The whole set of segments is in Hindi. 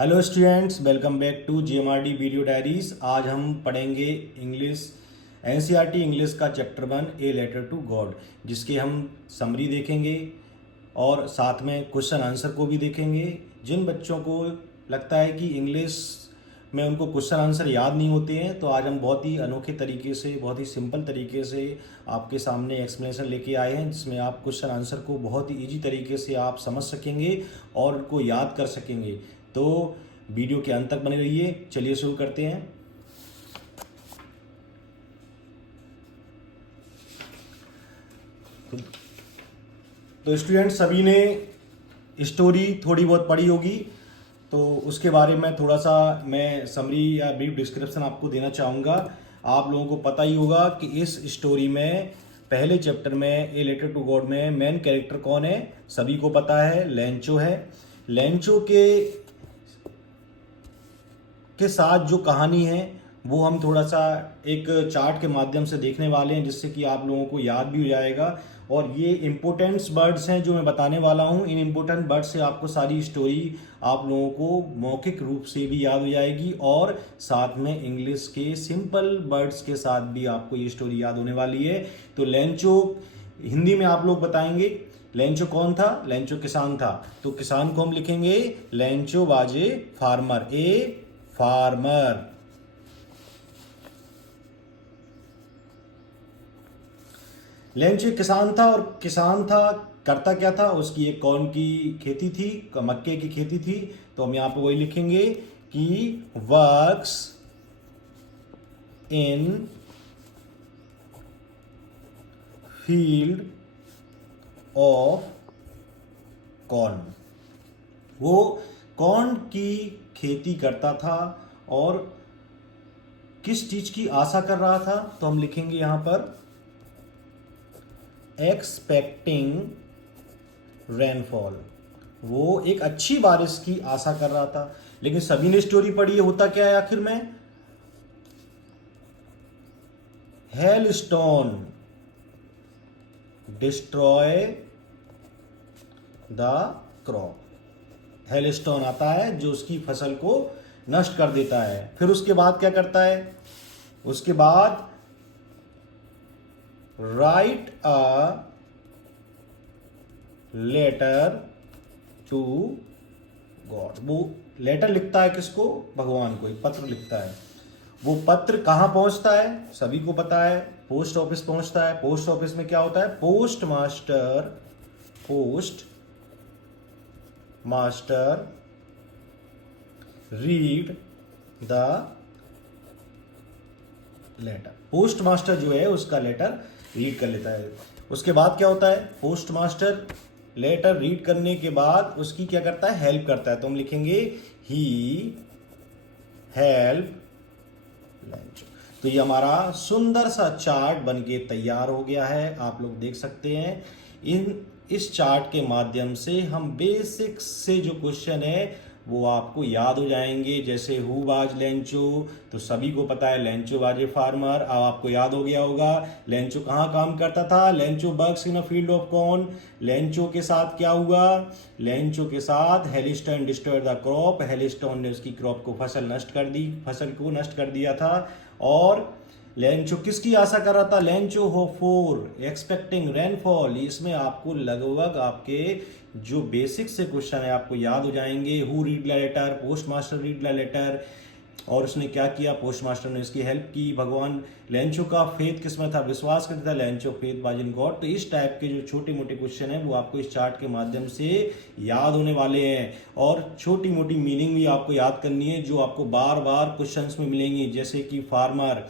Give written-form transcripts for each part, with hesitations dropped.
Hello students, welcome back to GMRD video diaries. आज हम पढ़ेंगे इंग्लिश एनसीईआरटी इंग्लिश का chapter 1 a letter to God, जिसके हम समरी देखेंगे और साथ में क्वेश्चन आंसर को भी देखेंगे। जिन बच्चों को लगता है कि इंग्लिश में उनको क्वेश्चन आंसर याद नहीं होते हैं, तो आज हम बहुत ही अनोखे तरीके से, बहुत ही सिंपल तरीके से आपके सामने एक्सप्लेनेशन लेके आए हैं, जिसमें आप क्वेश्चन आंसर को बहुत ही इजी तरीके से आप समझ सकेंगे और उनको याद कर सकेंगे। तो वीडियो के अंत तक बने रहिए। चलिए शुरू करते हैं। तो स्टूडेंट, सभी ने स्टोरी थोड़ी बहुत पढ़ी होगी, तो उसके बारे में थोड़ा सा मैं समरी या ब्रीफ डिस्क्रिप्शन आपको देना चाहूँगा। आप लोगों को पता ही होगा कि इस स्टोरी में पहले चैप्टर में ए लेटर टू गॉड में मेन कैरेक्टर कौन है, सभी को पता है, लेंचो है। लेंचो के साथ जो कहानी है वो हम थोड़ा सा एक चार्ट के माध्यम से देखने वाले हैं, जिससे कि आप लोगों को याद भी हो जाएगा। और ये इम्पोर्टेंट्स वर्ड्स हैं जो मैं बताने वाला हूँ। इन इम्पोर्टेंट वर्ड से आपको सारी स्टोरी आप लोगों को मौखिक रूप से भी याद हो जाएगी और साथ में इंग्लिश के सिंपल वर्ड्स के साथ भी आपको ये स्टोरी याद होने वाली है। तो लेंचो हिंदी में आप लोग बताएंगे लेंचो कौन था। लेंचो किसान था, तो किसान को हम लिखेंगे Lencho was a farmer, a farmer. Lencho एक किसान था, और किसान था करता क्या था, उसकी एक कॉर्न की खेती थी, मक्के की खेती थी। तो हम यहां पर वही लिखेंगे कि works in field of corn. वो कॉर्न की खेती करता था और किस चीज की आशा कर रहा था, तो हम लिखेंगे यहां पर एक्सपेक्टिंग रेनफॉल। वो एक अच्छी बारिश की आशा कर रहा था। लेकिन सभी ने स्टोरी पढ़ी है, होता क्या है आखिर में, hello stone destroy the crop. Hailstone आता है जो उसकी फसल को नष्ट कर देता है। फिर उसके बाद क्या करता है, उसके बाद write a letter to God. वो लेटर लिखता है किसको, भगवान को, एक पत्र लिखता है। वो पत्र कहां पहुंचता है, सभी को पता है, पोस्ट ऑफिस पहुंचता है। पोस्ट ऑफिस में क्या होता है, post master read the letter. Postmaster जो है उसका लेटर रीड कर लेता है। उसके बाद क्या होता है, पोस्ट मास्टर लेटर रीड करने के बाद उसकी क्या करता है, हेल्प करता है। तो हम लिखेंगे ही हेल्प लेंचो। तो ये हमारा सुंदर सा चार्ट बनके तैयार हो गया है, आप लोग देख सकते हैं। इस चार्ट के माध्यम से हम बेसिक से जो क्वेश्चन है वो आपको याद हो जाएंगे। जैसे हु वाज लेंचो, तो सभी को पता है लेंचो वाज ए फार्मर। अब आपको याद हो गया होगा लेंचो कहाँ काम करता था, Lencho works in a field of corn. Lencho के साथ क्या हुआ, लेंचो के साथ हेलिस्टोन डिस्ट्रॉयड द क्रॉप। हेलिस्टोन ने उसकी क्रॉप को फसल को नष्ट कर दिया था। और लेंचो किसकी आशा कर रहा था, लेंचो हो फॉर एक्सपेक्टिंग रेनफॉल। इसमें आपको लगभग आपके जो बेसिक से क्वेश्चन है आपको याद हो जाएंगे। Who read the letter, post master read the letter. और उसने क्या किया, पोस्ट मास्टर ने उसकी हेल्प की। भगवान, लेंचो का फेथ किसमें था, विश्वास करता था, Lencho faith was in God. तो इस टाइप के जो छोटे मोटे क्वेश्चन है वो आपको इस चार्ट के माध्यम से याद होने वाले हैं। और छोटी मोटी मीनिंग भी आपको याद करनी है जो आपको बार बार क्वेश्चंस में मिलेंगी। जैसे कि फार्मर,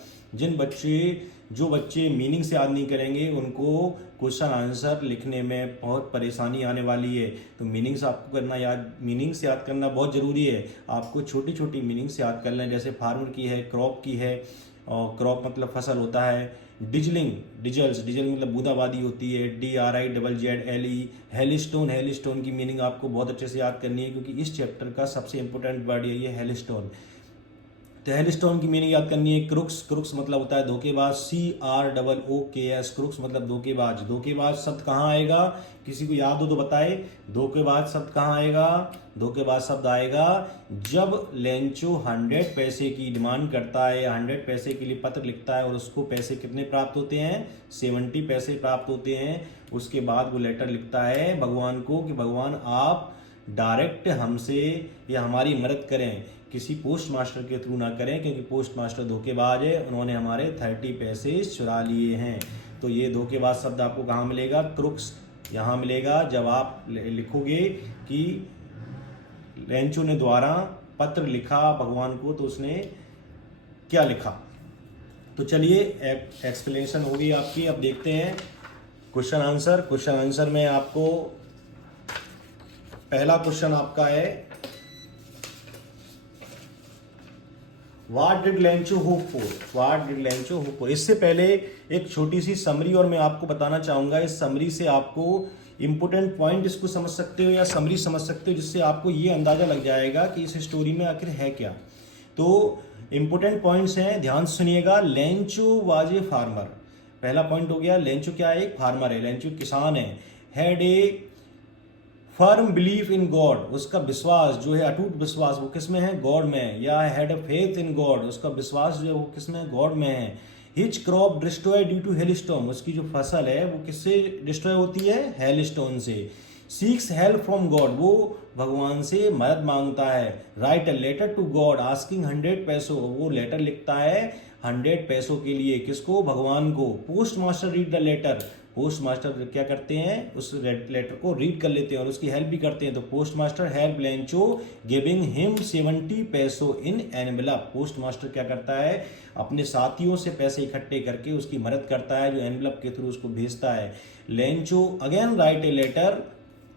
जो बच्चे मीनिंग से याद नहीं करेंगे उनको क्वेश्चन आंसर लिखने में बहुत परेशानी आने वाली है। तो मीनिंग से याद करना बहुत ज़रूरी है। आपको छोटी छोटी मीनिंग से याद कर लें। जैसे फार्मर की है, क्रॉप की है, और क्रॉप मतलब फसल होता है। डिजल मतलब बूंदाबांदी होती है, DRIZZLE। हेलिस्टोन की मीनिंग आपको बहुत अच्छे से याद करनी है, क्योंकि इस चैप्टर का सबसे इंपॉर्टेंट वर्ड यही है, हेलिस्टोन। तो हेलस्टोर्म की मीनिंग याद करनी है। क्रुक्स, क्रुक्स मतलब होता है धोखेबाज, CROOKS, क्रुक्स मतलब धोखेबाज। धोखेबाज शब्द कहाँ आएगा, किसी को याद हो तो बताए। धोखेबाज शब्द कहाँ आएगा, धोखेबाज शब्द आएगा जब लेंचो 100 पैसे की डिमांड करता है, 100 पैसे के लिए पत्र लिखता है और उसको पैसे कितने प्राप्त होते हैं, 70 पैसे प्राप्त होते हैं। उसके बाद वो लेटर लिखता है भगवान को कि भगवान आप डायरेक्ट हमसे या हमारी मदद करें, किसी पोस्ट मास्टर के थ्रू ना करें, क्योंकि पोस्ट मास्टर धोखेबाज है, उन्होंने हमारे 30 पैसे चुरा लिए हैं। तो ये धोखेबाज शब्द आपको कहाँ मिलेगा, क्रुक्स यहाँ मिलेगा जब आप लिखोगे कि लेंचो ने द्वारा पत्र लिखा भगवान को तो उसने क्या लिखा। तो चलिए एक्सप्लेनेशन हो गई आपकी। अब देखते हैं क्वेश्चन आंसर। क्वेश्चन आंसर में आपको पहला क्वेश्चन आपका है, what did Lencho hope for, what did Lencho hope for. इससे पहले एक छोटी सी समरी और मैं आपको बताना चाहूंगा। इस समरी से आपको इंपोर्टेंट पॉइंट इसको समझ सकते हो या समरी समझ सकते हो, जिससे आपको ये अंदाजा लग जाएगा कि इस स्टोरी में आखिर है क्या। तो इंपोर्टेंट पॉइंट्स हैं, ध्यान सुनिएगा। लेंचो वाज ए फार्मर, पहला पॉइंट हो गया। लेंचो क्या है, एक फार्मर है, लेंचो किसान है। Had a firm belief in God, उसका विश्वास जो है, अटूट विश्वास, वो किस में है, गॉड में है। या had a faith in God, उसका विश्वास जो है वो किस में, गॉड में है। His crop destroy due to hailstorm, उसकी जो फसल है वो किससे डिस्ट्रॉय होती है, हेलस्टोन से। सीक्स हेल्प फ्रॉम गॉड, वो भगवान से मदद मांगता है। Write a letter to God asking 100 पैसों, वो लेटर लिखता है 100 पैसों के लिए, किसको, भगवान को। Post master read the letter, postmaster क्या करते हैं, उस लेटर को रीड कर लेते हैं और उसकी हेल्प भी करते हैं। तो post master help Lencho giving him 70 पैसों इन एनवेलप, पोस्ट मास्टर क्या करता है, अपने साथियों से पैसे इकट्ठे करके उसकी मदद करता है, जो एनवेलप के थ्रू उसको भेजता है। Lencho again write a letter,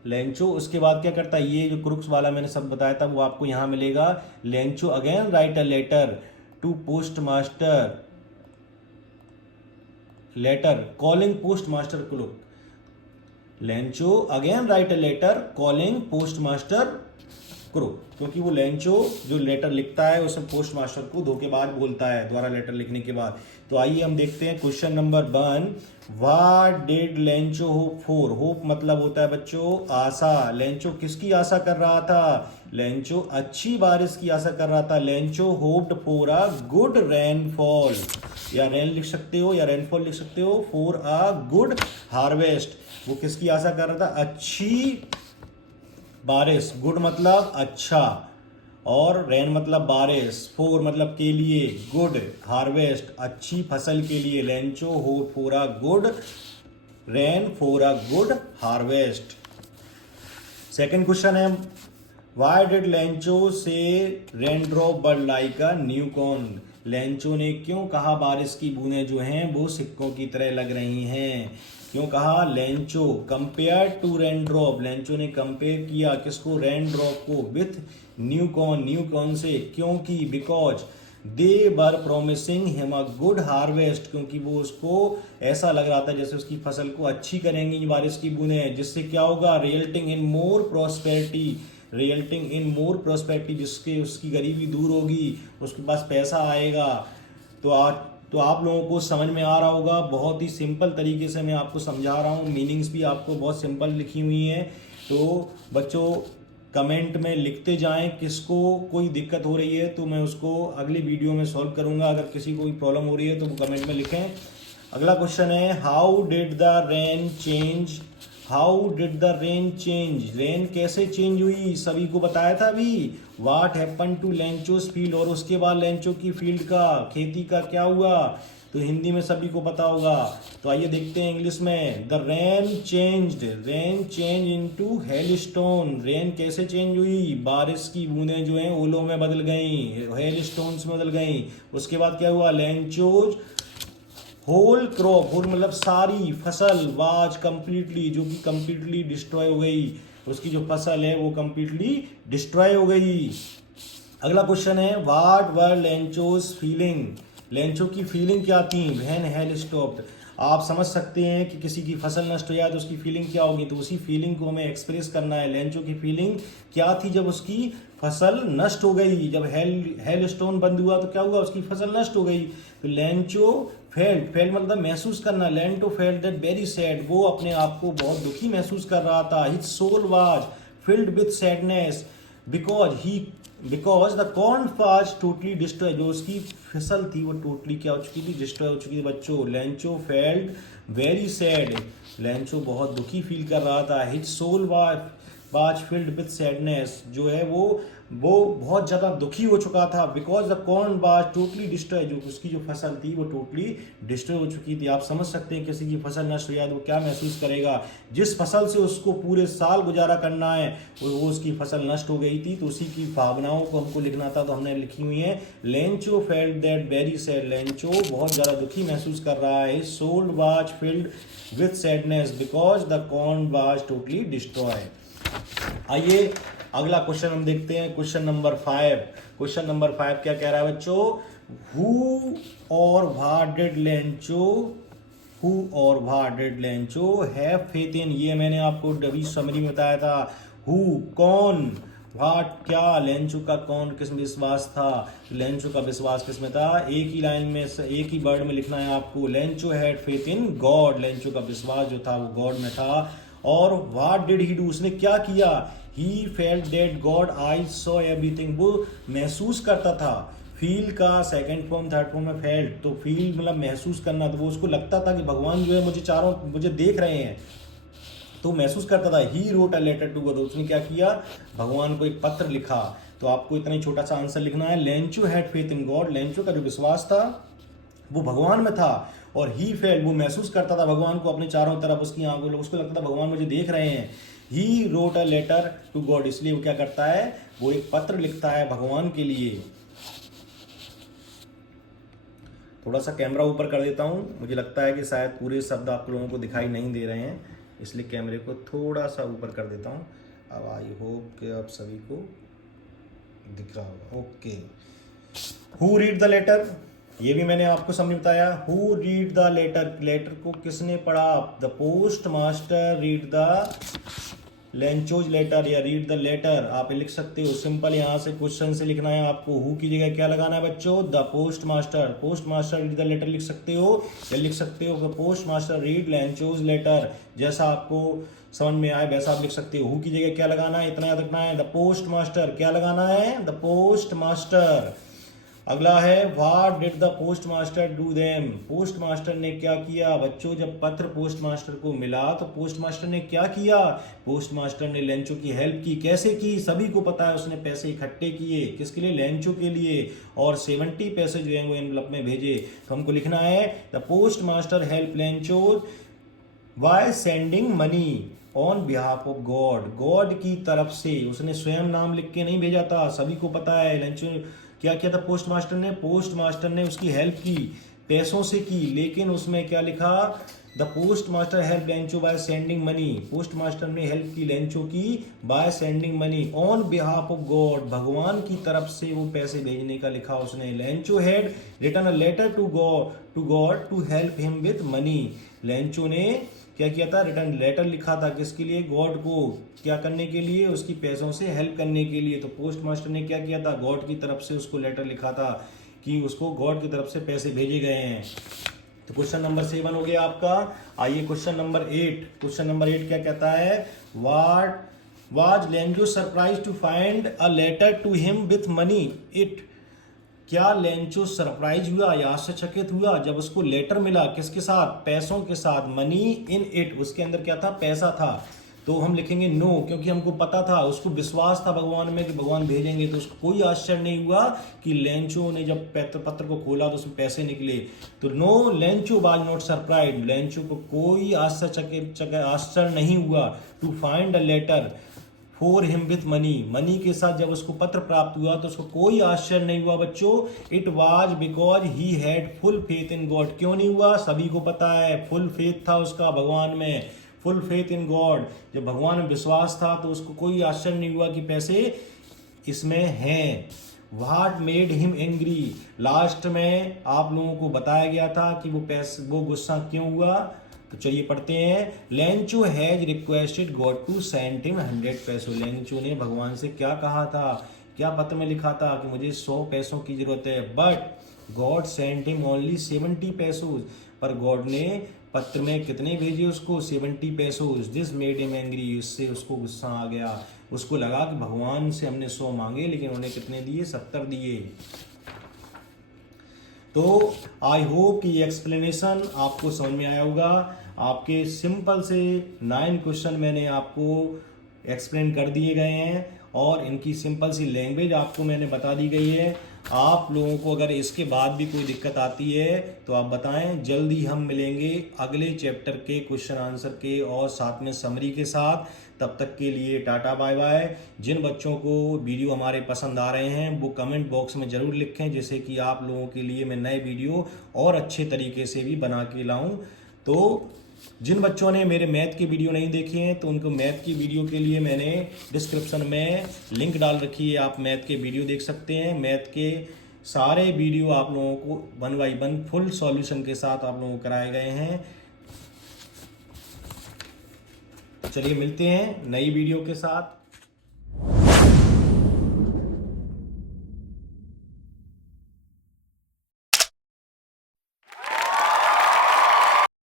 Lencho उसके बाद क्या करता है, ये जो क्रुक्स वाला मैंने सब बताया था वो आपको यहाँ मिलेगा। Lencho again write a letter to post master, letter calling post master crook. Lencho again write a letter calling post master crook, क्योंकि वो लेंचो जो लेटर लिखता है उसमें पोस्ट मास्टर को धोखेबाज बोलता है द्वारा लेटर लिखने के बाद। तो आइए हम देखते हैं question number 1, what did Lencho hope for. Hope मतलब होता है बच्चों आशा। लेंचो किसकी आशा कर रहा था, लेंचो अच्छी बारिश की आशा कर रहा था। Lencho hoped for a good rainfall, या रेन लिख सकते हो या रेनफॉल लिख सकते हो, फॉर अ गुड हार्वेस्ट, वो किसकी आशा कर रहा था, अच्छी बारिश। गुड मतलब अच्छा और रेन मतलब बारिश, फॉर मतलब के लिए, गुड हार्वेस्ट अच्छी फसल के लिए। Lencho hope for a good rain for a good harvest. Second question है, व्हाई डिड लेंचो से rain drop but like a new corn. Lencho ने क्यों कहा बारिश की बूंदें जो हैं वो सिक्कों की तरह लग रही हैं, क्यों कहा। Lencho compare to rain drop, Lencho ने कंपेयर किया किसको, रेन ड्रॉप को, with new corn, new corn से, क्योंकि because they were promising him a good harvest, क्योंकि वो उसको ऐसा लग रहा था जैसे उसकी फसल को अच्छी करेंगी बारिश की बूंदें, जिससे क्या होगा, resulting in more prosperity, resulting in more prosperity, जिसके उसकी गरीबी दूर होगी, उसके पास पैसा आएगा। तो आप लोगों को समझ में आ रहा होगा, बहुत ही सिंपल तरीके से मैं आपको समझा रहा हूँ, मीनिंग्स भी आपको बहुत सिंपल लिखी हुई हैं। तो बच्चों कमेंट में लिखते जाएं, किसको कोई दिक्कत हो रही है तो मैं उसको अगली वीडियो में सॉल्व करूंगा। अगर किसी को कोई प्रॉब्लम हो रही है तो वो कमेंट में लिखें। अगला क्वेश्चन है, how did the rain change, how did the rain change, rain कैसे चेंज हुई, सभी को बताया था अभी। व्हाट हैपन टू लेंचोस फील्ड, और उसके बाद लेंचो की फील्ड का, खेती का क्या हुआ, तो हिंदी में सभी को पता होगा। तो आइए देखते हैं इंग्लिश में। The rain changed, rain change into hailstone, rain कैसे चेंज हुई, बारिश की बूंदें जो हैं ओलों में बदल गई, हेलस्टोन्स में बदल गई। उसके बाद क्या हुआ, लेंचोज होल क्रॉप, होल मतलब सारी फसल, वाज कंप्लीटली, जो कि कंप्लीटली डिस्ट्रॉय हो गई, उसकी जो फसल है वो कंप्लीटली डिस्ट्रॉय हो गई। अगला क्वेश्चन है, what were Lencho's feeling, Lencho की फीलिंग क्या थी, व्हेन हेल स्टॉप्ड। आप समझ सकते हैं कि किसी की फसल नष्ट हो जाए तो उसकी फीलिंग क्या होगी, तो उसी फीलिंग को हमें एक्सप्रेस करना है। लेंचो की फीलिंग क्या थी जब उसकी फसल नष्ट हो गई। जब हेल स्टोन बंद हुआ तो क्या हुआ, उसकी फसल नष्ट हो गई। तो लेंचो फेल्ट मतलब महसूस करना, लेंटो फेल्ट दैट वेरी सैड, वो अपने आप को बहुत दुखी महसूस कर रहा था। His soul was filled with sadness because the corn was totally destroy, जो उसकी फसल थी वो टोटली क्या हो चुकी थी, डिस्ट्रॉय हो चुकी थी। बच्चों Lencho felt very sad, Lencho बहुत दुखी फील कर रहा था। His soul was filled with sadness, जो है वो बहुत ज़्यादा दुखी हो चुका था। Because the corn was totally destroy, जो उसकी जो फसल थी वो टोटली डिस्ट्रॉय हो चुकी थी। आप समझ सकते हैं किसी की फसल नष्ट हो जाए तो वो क्या महसूस करेगा। जिस फसल से उसको पूरे साल गुजारा करना है वो उसकी फसल नष्ट हो गई थी, तो उसी की भावनाओं को हमको लिखना था, तो हमने लिखी हुई है Lencho felt that very sad, Lencho बहुत ज़्यादा दुखी महसूस कर रहा है। Soul was filled with sadness because the corn was totally destroy. आइए अगला क्वेश्चन हम देखते हैं, क्वेश्चन नंबर 5। क्वेश्चन नंबर 5 क्या कह रहा है बच्चों, हु और what did Lencho have faith in, ये मैंने आपको डबी समरी में बताया था। हु कौन, व्हाट क्या, लेंचो का कौन किसमें विश्वास था, लेंचो का विश्वास किसमें था। एक ही लाइन में एक ही वर्ड में लिखना है आपको, Lencho had faith in God, Lencho का विश्वास जो था वो गॉड में था। और व्हाट डिड ही डू, उसने क्या किया, he felt that God I saw everything, वो महसूस करता था। फील का सेकंड फॉर्म थर्ड फॉर्म में फेल्ट, तो फील मतलब महसूस करना, तो वो उसको लगता था कि भगवान जो है मुझे देख रहे हैं, तो महसूस करता था। He wrote a letter to God, उसने क्या किया, भगवान को एक पत्र लिखा। तो आपको इतना ही छोटा सा आंसर लिखना है, Lencho had faith in God, Lencho का जो विश्वास था वो भगवान में था। और ही फेल्ट, वो महसूस करता था भगवान को अपने चारों तरफ, उसकी आंखों, उसको लगता था भगवान मुझे देख रहे हैं। He wrote a letter to God, इसलिए वो क्या करता है, वो एक पत्र लिखता है भगवान के लिए। थोड़ा सा कैमरा ऊपर कर देता हूँ, मुझे लगता है कि शायद पूरे शब्द आप लोगों को दिखाई नहीं दे रहे हैं, इसलिए कैमरे को थोड़ा सा ऊपर कर देता हूँ। अब आई होप कि आप सभी को दिख रहा होगा। Okay, who read the letter, ये भी मैंने आपको समझ बताया। Who read the letter, letter को किसने पढ़ा, the post master read the Lencho's letter, या रीड द लेटर आप लिख सकते हो। सिंपल यहाँ से क्वेश्चन से लिखना है आपको, हु की जगह क्या लगाना है बच्चों, the post master read the letter लिख सकते हो, या लिख सकते हो post master read Lencho's letter, जैसा आपको समझ में आए वैसा आप लिख सकते हो। हु की जगह क्या लगाना है, इतना याद रखना है, द पोस्ट मास्टर, क्या लगाना है, द पोस्ट मास्टर। अगला है what did the post master do them, post master ने क्या किया बच्चों। जब पत्र पोस्ट मास्टर को मिला तो पोस्ट मास्टर ने क्या किया, पोस्ट मास्टर ने लेंचो की हेल्प की। कैसे की, सभी को पता है, उसने पैसे इकट्ठे किए, किसके लिए, लेंचो के लिए, और 70 पैसे जो है वो एनवलप में भेजे। तो हमको लिखना है the post master help Lencho by sending money on behalf of God, God की तरफ से, उसने स्वयं नाम लिख के नहीं भेजा था, सभी को पता है। लेंचो क्या किया था पोस्ट मास्टर ने उसकी हेल्प की, पैसों से की, लेकिन उसमें क्या लिखा, the post master help Lencho by sending money, post master ने हेल्प की लेंचो की by sending money on behalf of God, भगवान की तरफ से वो पैसे भेजने का लिखा उसने। Lencho had written a letter to God to help him with money, Lencho ने क्या किया था, रिटर्न लेटर लिखा था, किसके लिए, गॉड को, क्या करने के लिए, उसकी पैसों से हेल्प करने के लिए। तो पोस्ट मास्टर ने क्या किया था, गॉड की तरफ से उसको लेटर लिखा था कि उसको गॉड की तरफ से पैसे भेजे गए हैं। तो क्वेश्चन नंबर 7 हो गया आपका। आइए क्वेश्चन नंबर 8, क्वेश्चन नंबर 8 क्या कहता है, what was Lencho surprise to find a letter to him with money it, क्या लेंचो सरप्राइज हुआ या आश्चर्यचकित हुआ जब उसको लेटर मिला, किसके साथ, पैसों के साथ, मनी इन इट, उसके अंदर क्या था, पैसा था। तो हम लिखेंगे नो, क्योंकि हमको पता था, उसको विश्वास था भगवान में कि भगवान भेजेंगे, तो उसको कोई आश्चर्य नहीं हुआ कि लेंचो ने जब पत्र को खोला तो उसमें पैसे निकले। तो no Lencho was not surprise, Lencho को कोई आश्चर्य नहीं हुआ to find a letter for him with money, money के साथ जब उसको पत्र प्राप्त हुआ तो उसको कोई आश्चर्य नहीं हुआ बच्चों। It was because he had full faith in God, क्यों नहीं हुआ, सभी को पता है, फुल फेथ था उसका भगवान में, फुल फेथ इन गॉड, जब भगवान में विश्वास था तो उसको कोई आश्चर्य नहीं हुआ कि पैसे इसमें हैं। What made him angry, last में आप लोगों को बताया गया था कि वो गुस्सा क्यों हुआ। तो चलिए पढ़ते हैं, Lencho has requested God to send him 100 पैसे, लेंचो ने भगवान से क्या कहा था क्या पत्र में लिखा था कि मुझे 100 पैसों की जरूरत है, but God sent him only 70 पैसों, पर गॉड ने पत्र में कितने भेजे उसको, 70 पैसों। दिस मेड हिम एंग्री, इससे उसको गुस्सा आ गया, उसको लगा कि भगवान से हमने 100 मांगे लेकिन उन्होंने कितने दिए, 70 दिए। तो आई होप कि ये एक्सप्लेनेशन आपको समझ में आया होगा। आपके सिंपल से 9 क्वेश्चन मैंने आपको एक्सप्लेन कर दिए गए हैं और इनकी सिंपल सी लैंग्वेज आपको मैंने बता दी गई है। आप लोगों को अगर इसके बाद भी कोई दिक्कत आती है तो आप बताएं, जल्दी हम मिलेंगे अगले चैप्टर के क्वेश्चन आंसर के और साथ में समरी के साथ। तब तक के लिए टाटा बाय बाय। जिन बच्चों को वीडियो हमारे पसंद आ रहे हैं वो कमेंट बॉक्स में ज़रूर लिखें, जिससे कि आप लोगों के लिए मैं नए वीडियो और अच्छे तरीके से भी बना के लाऊं। तो जिन बच्चों ने मेरे मैथ की वीडियो नहीं देखी हैं तो उनको मैथ की वीडियो के लिए मैंने डिस्क्रिप्शन में लिंक डाल रखी है, आप मैथ के वीडियो देख सकते हैं। मैथ के सारे वीडियो आप लोगों को 1 बाय 1 फुल सॉल्यूशन के साथ आप लोगों को कराए गए हैं। चलिए मिलते हैं नई वीडियो के साथ।